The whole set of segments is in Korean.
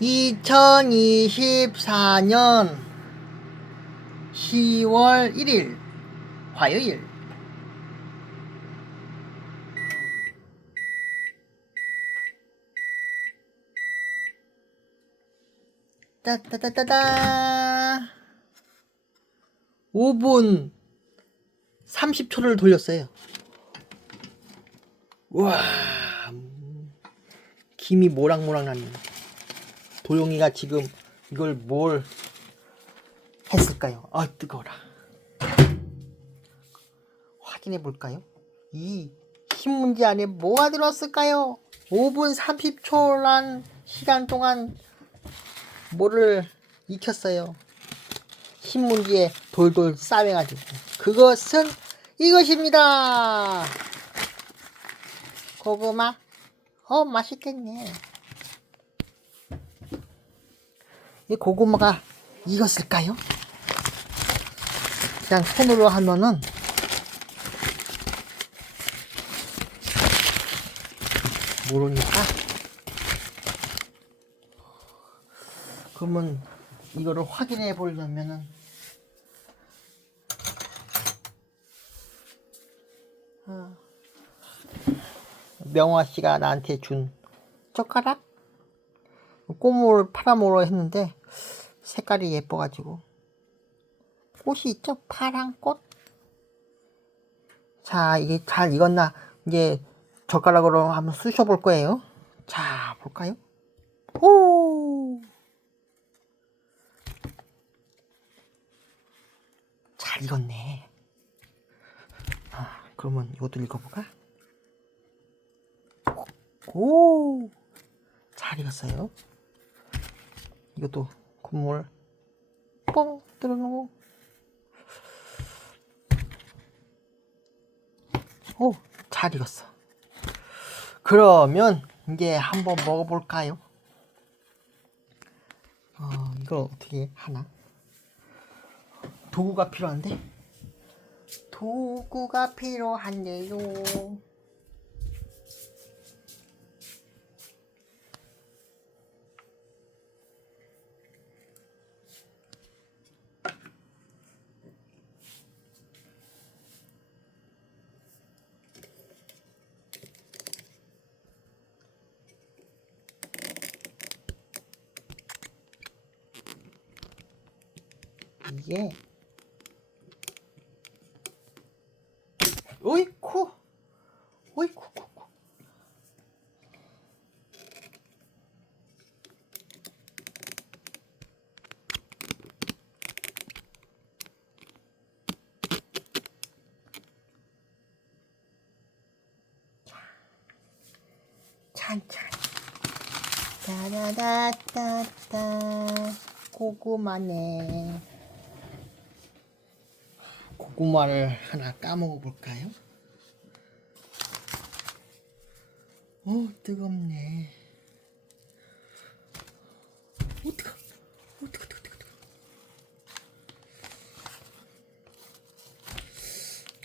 2024년 10월 1일 화요일 따따따따따 5분 30초를 돌렸어요. 와 김이 모락모락 나네. 도용이가 지금 이걸 뭘 했을까요? 아 뜨거워라. 확인해 볼까요? 이 신문지 안에 뭐가 들었을까요? 5분 30초란 시간 동안 뭐를 익혔어요. 신문지에 돌돌 싸매가지고 그것은 이것입니다. 고구마. 어 맛있겠네. 이 고구마가 익었을까요? 그냥 손으로 하면은 모르니까. 그러면 이거를 확인해 보려면은 어, 명화 씨가 나한테 준 젓가락 꽃을 팔아먹으려 했는데 색깔이 예뻐가지고 꽃이 있죠 파란 꽃. 자 이게 잘 익었나 이제 젓가락으로 한번 쑤셔 볼 거예요. 자 볼까요? 오. 잘 익었네. 아, 그러면 이것도 읽어볼까? 오, 잘 익었어요. 이것도 국물 뻥 들어놓고. 오, 잘 익었어. 그러면 이제 한번 먹어볼까요? 어, 이걸 어떻게 하나? 도구가 필요한데? 도구가 필요한데요. 이게. 어이쿠 어이쿠 쿠쿠 찬찬히 따다다따따. 고구마네 고구마를 하나 까먹어 볼까요? 어 뜨겁네. 어. 어 뜨거 뜨거 뜨거.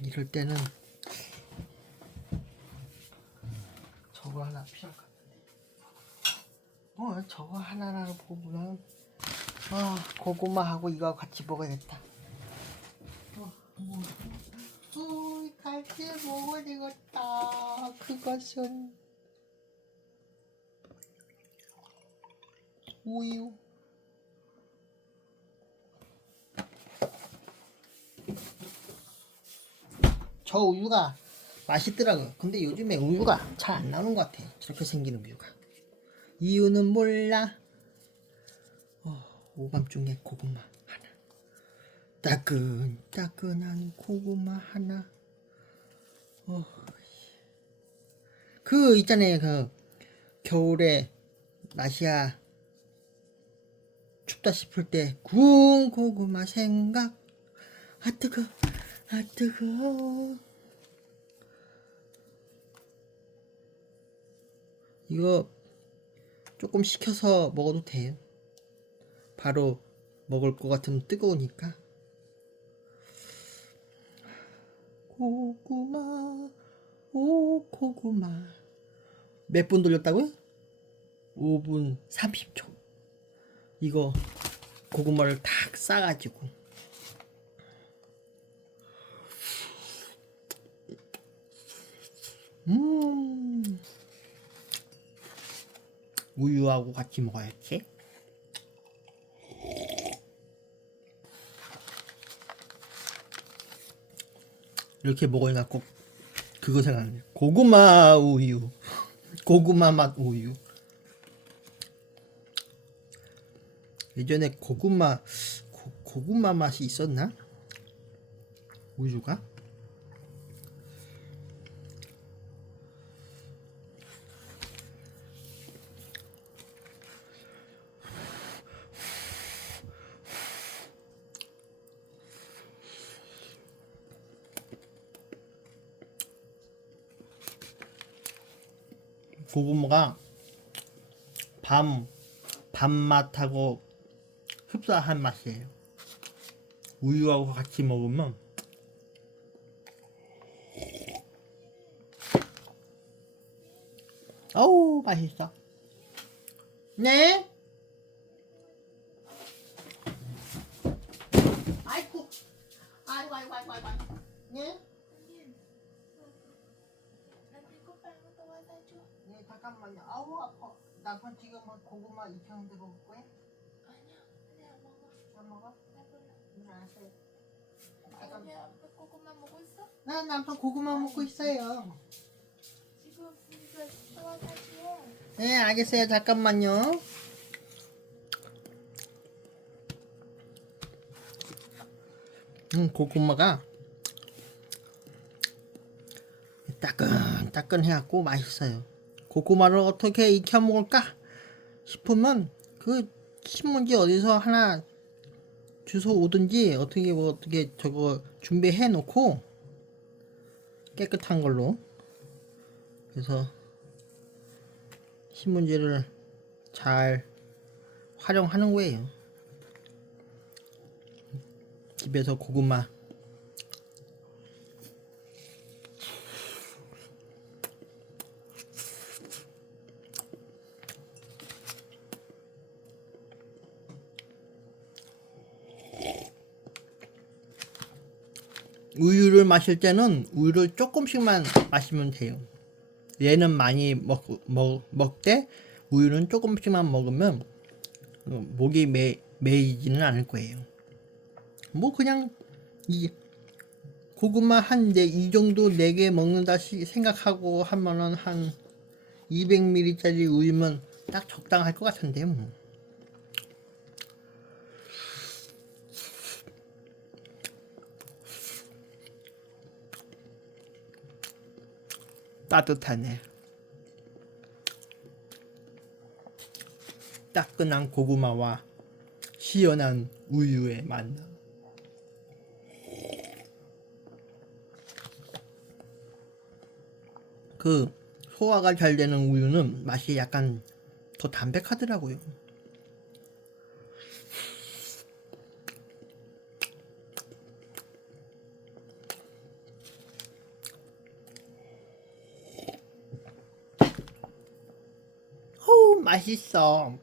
이럴 때는 저거 하나 필요할 것 같은데. 어 저거 하나라고 보면 아 고구마하고 이거 같이 먹어야겠다. 어, 갈치 먹어야 그것은 우유. 저 우유가 맛있더라고. 근데 요즘에 우유가 잘 안 나오는 것 같아. 저렇게 생기는 우유가. 이유는 몰라. 어, 오밤중에 고구마 하나. 따끈 따끈한 고구마 하나. 어. 그 있잖아요. 그 겨울에 날씨가 춥다 싶을 때 구운 고구마 생각. 아 뜨거. 아 뜨거. 이거 조금 식혀서 먹어도 돼요. 바로 먹을 것 같으면 뜨거우니까. 고구마. 몇 분 돌렸다고요? 5분 30초. 이거 고구마를 탁 싸가지고 음 우유하고 같이 먹어야지. 이렇게 먹으니까 꼭 그거 생각나네. 고구마 우유. 고구마 맛 우유. 예전에 고구마 고, 고구마 맛이 있었나? 우유가? 고구마가 밤 밥맛하고 흡사한 맛이에요. 우유하고 같이 먹으면 어우 맛있어. 네? 아이고, 아이고, 아이고, 아이고, 아이고. 네? 잠깐만요. 아우 아파. 남편 지금 뭐 고구마 2천 들어올 거야? 안 먹어? 네 알았어요. 잠깐. 고구마 먹고 있어? 나 남편 고구마 먹고 있어요. 지금 우리가 도와가지고 네 알겠어요. 잠깐만요. 음 고구마가 따끈따끈해갖고 맛있어요. 고구마를 어떻게 익혀 먹을까 싶으면 그 신문지 어디서 하나 주워 오든지 어떻게 뭐 어떻게 저거 준비해 놓고 깨끗한 걸로 그래서 신문지를 잘 활용하는 거예요. 집에서 고구마 우유를 마실 때는 우유를 조금씩만 마시면 돼요. 얘는 많이 먹, 먹, 먹되 우유는 조금씩만 먹으면 어, 목이 매, 메이지는 않을 거예요. 뭐 그냥 이 고구마 한네이 정도 네 개 먹는다 시- 생각하고 하면은 한 200ml짜리 우유면 딱 적당할 것 같은데 뭐. 따뜻하네. 따끈한 고구마와 시원한 우유의 만남. 그 소화가 잘 되는 우유는 맛이 약간 더 담백하더라고요. 어우 맛있어.